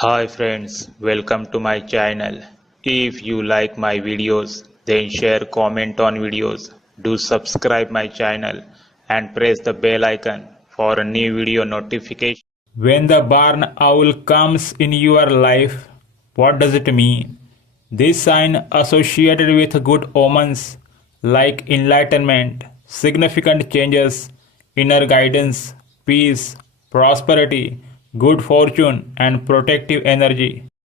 Hi friends, welcome to my channel. If you like my videos, then share comment on videos. Do subscribe my channel and press the bell icon for a new video notification. When the barn owl comes in your life, what does it mean? This sign associated with good omens like enlightenment, significant changes, inner guidance, peace, prosperity, good fortune, and protective energy.